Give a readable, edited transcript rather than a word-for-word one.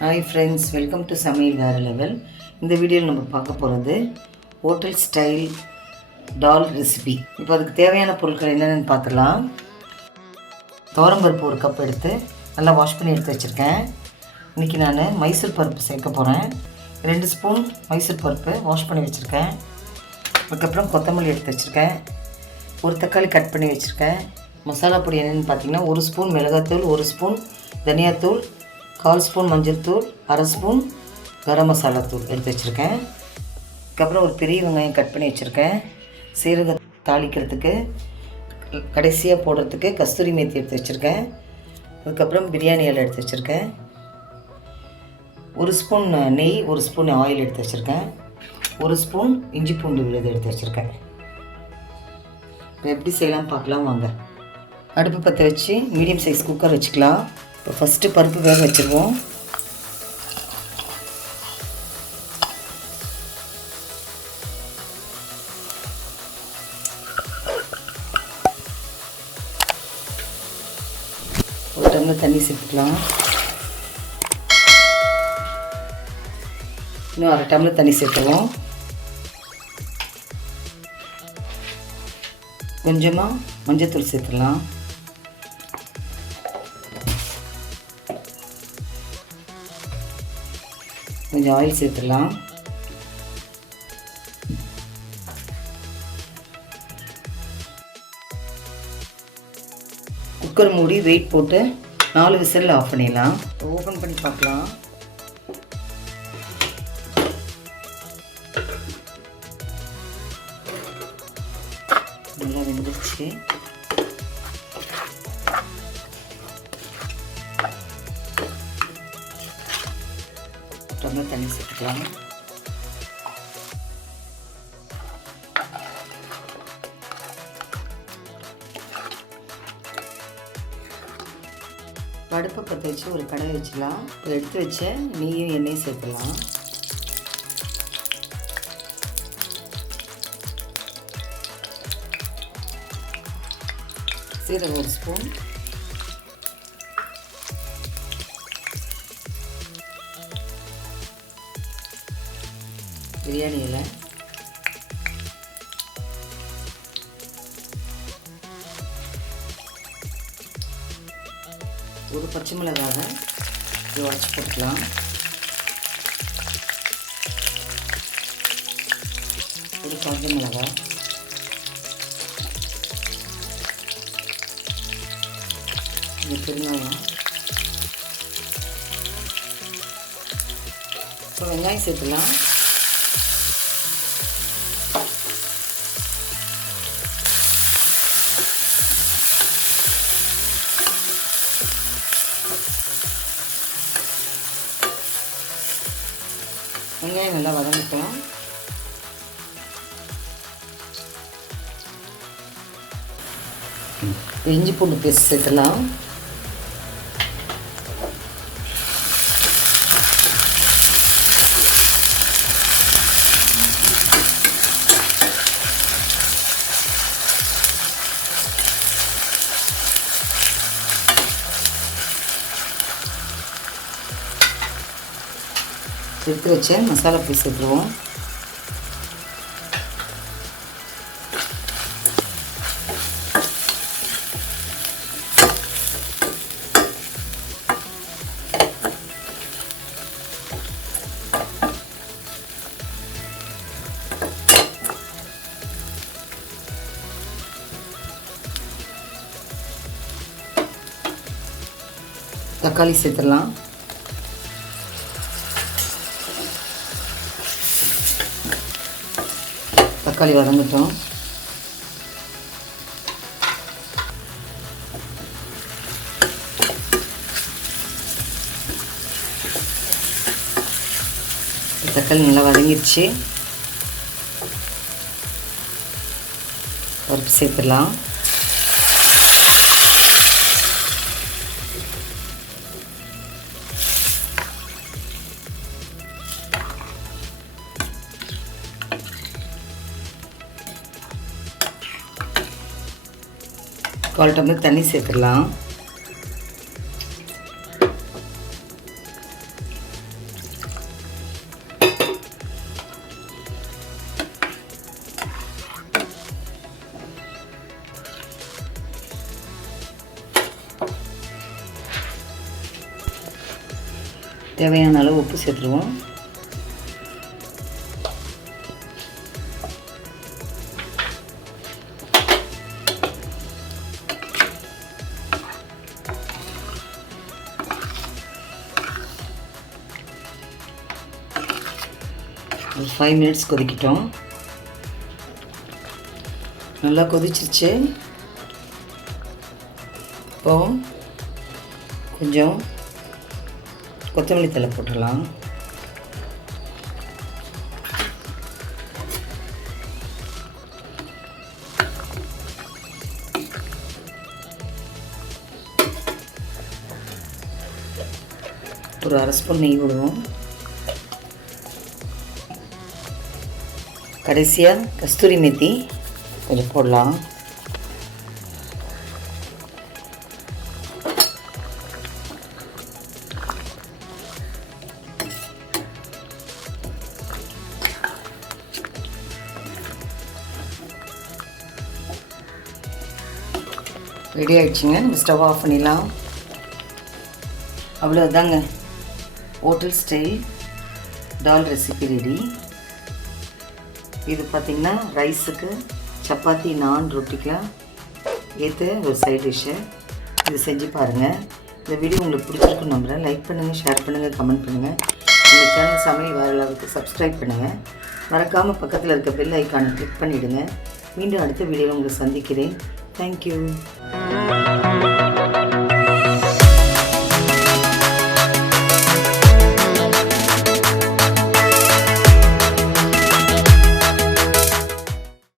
Hi friends, welcome to Samayal Vera Level. இந்த வீடியோவில் நம்ம பார்க்க போகிறது ஹோட்டல் ஸ்டைல் டால் ரெசிபி. இப்போ அதுக்கு தேவையான பொருட்கள் என்னென்னு பார்த்துடலாம். துவரம்பருப்பு ஒரு கப் எடுத்து நல்லா வாஷ் பண்ணி எடுத்து வச்சுருக்கேன். இன்றைக்கி நான் மைசூர் பருப்பு சேர்க்க போகிறேன். 2 ஸ்பூன் மைசூர் பருப்பு வாஷ் பண்ணி வச்சுருக்கேன். அதுக்கப்புறம் கொத்தமல்லி எடுத்து வச்சுருக்கேன். ஒரு தக்காளி கட் பண்ணி வச்சுருக்கேன். மசாலா பொடி என்னென்னு பார்த்தீங்கன்னா 1 ஸ்பூன் மிளகாத்தூள், 1 ஸ்பூன் தனியாத்தூள், 1/4 ஸ்பூன் மஞ்சள் தூள், 1/2 ஸ்பூன் கரம் மசாலா தூள் எடுத்து வச்சுருக்கேன். அதுக்கப்புறம் ஒரு பெரிய வெங்காயம் கட் பண்ணி வச்சுருக்கேன். சீரகம் தாளிக்கிறதுக்கு, கடைசியாக போடுறதுக்கு கஸ்தூரி மேத்தி எடுத்து வச்சுருக்கேன். அதுக்கப்புறம் பிரியாணி இலை எடுத்து வச்சுருக்கேன். 1 ஸ்பூன் நெய், 1 ஸ்பூன் ஆயில் எடுத்து வச்சுருக்கேன். 1 ஸ்பூன் இஞ்சி பூண்டு விழுது எடுத்து வச்சுருக்கேன். இப்போ எப்படி செய்யலாம் பார்க்கலாம் வாங்க. அடுப்பு பற்ற வச்சு மீடியம் சைஸ் குக்கர் வச்சுக்கலாம். இப்போ ஃபஸ்ட்டு பருப்பு வேக வச்சுருவோம். ஒரு டம்ளர் தண்ணி சேர்த்துக்கலாம். இன்னும் 1/2 டம்ளர் தண்ணி சேர்த்துருவோம். கொஞ்சமாக மஞ்சள் சேர்த்துடலாம். கொஞ்சம் ஆயில் சேர்த்துடலாம். குக்கர் மூடி வெயிட் போட்டு 4 விசில் ஆஃப் பண்ணிடலாம். ஓப்பன் பண்ணி பார்க்கலாம். நல்லா வெந்துருச்சு. டம்ளர் தண்ணி சேர்த்துக்கலாம். அடுப்பை பற்ற வச்சு ஒரு கடாய் வச்சுக்கலாம். எடுத்து வச்ச நெய்யும் எண்ணெயும் சேர்த்துக்கலாம். சீரகம் 1 ஸ்பூன், பிரியாணி இலை, ஒரு பச்சை மிளகாவை உடச்சி போட்டுக்கலாம். ஒரு காஞ்ச மிளகாய், இந்த பெருங்காயம், இப்போ வெங்காயம் சேர்த்துலாம். வெங்காயம் நல்லா வதங்கிட்டோம். இஞ்சி பூண்டு பேஸ்ட் சேர்த்துலாம். எடுத்து வச்ச மசாலா பொடி சேர்த்துருவோம். தக்காளி சேர்த்துடலாம். தக்காளி வதங்கட்டும். தக்காளி நல்லா வதங்கிடுச்சு. பருப்பு சேர்த்துடலாம். கால் டம்ளர் தண்ணி சேர்த்துடலாம். தேவையான அளவு உப்பு சேர்த்துருவோம். ஒரு 5 மினிட்ஸ் கொதிக்கிட்டோம். நல்லா கொதிச்சிருச்சு. இப்போது கொஞ்சம் கொத்தமல்லி தழை போட்டுடலாம். ஒரு 1/2 ஸ்பூன் நெய் விடுவோம். கடைசியாக கஸ்தூரி மேத்தி கொஞ்சம் போடலாம். ரெடி ஆகிடுச்சிங்க. நம்ம ஸ்டவ் ஆஃப் பண்ணிடலாம். அவ்வளோதாங்க, ஹோட்டல் ஸ்டைல் தால் ரெசிபி ரெடி. இது பார்த்திங்கன்னா ரைஸுக்கு, சப்பாத்தி, நான், ரொட்டிக்கெலாம் ஏற்ற ஒரு சைட் டிஷ்ஷு. இது செஞ்சு பாருங்கள். இந்த வீடியோ உங்களுக்கு பிடிச்சிருக்குன்னு நம்புகிறேன். லைக் பண்ணுங்கள், ஷேர் பண்ணுங்கள், கமெண்ட் பண்ணுங்கள். இந்த சேனல் சமையல் வேற லெவலுக்கு சப்ஸ்கிரைப் பண்ணுங்கள். மறக்காமல் பக்கத்தில் இருக்க பெல் ஐக்கானை கிளிக் பண்ணிவிடுங்க. மீண்டும் அடுத்த வீடியோவில் உங்களை சந்திக்கிறேன். தேங்க்யூ.